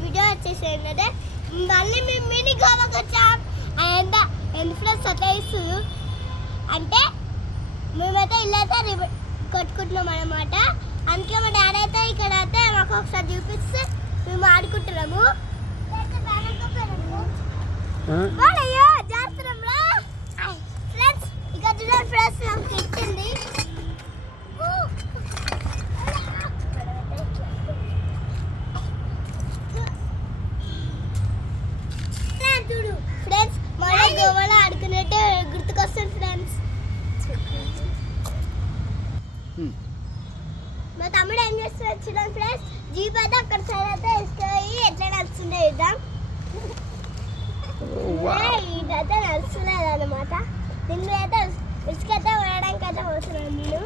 Video వచ్చేసి ఏంటంటే మళ్ళీ మేము మినీ గోవాకి వచ్చాం. ఎంత ఫ్రెండ్స్ అట్లా ఇస్తుంది అంటే మేమైతే ఇల్లు అయితే కట్టుకుంటున్నాం అన్నమాట. అందుకే మా డాడీ అయితే ఇక్కడ అయితే మాకు ఒకసారి చూపిస్తే మేము ఆడుకుంటున్నాము. జాగ్రత్తరా ఫ్రెండ్స్, ఇక్కడ చూడండి ఫ్రెండ్స్ నాకు ఇచ్చింది. చూడు ఫ్రెండ్స్, మళ్ళీ గోవాలో ఆడుకునేట్టు గుర్తుకొస్తుంది ఫ్రెండ్స్. మా తమ్ముడు ఏం చేస్తున్నాడు చూడండి ఫ్రెండ్స్. జీప్ అయితే అక్కడ సైడ్ అయితే వేసుకొని ఎట్లా నడుస్తుందో చూద్దాం. ఇదైతే నడుస్తులేదు అనమాట. దీనిలో అయితే ఇసుకైతే వేయడానికి అయితే వస్తున్నాను నేను.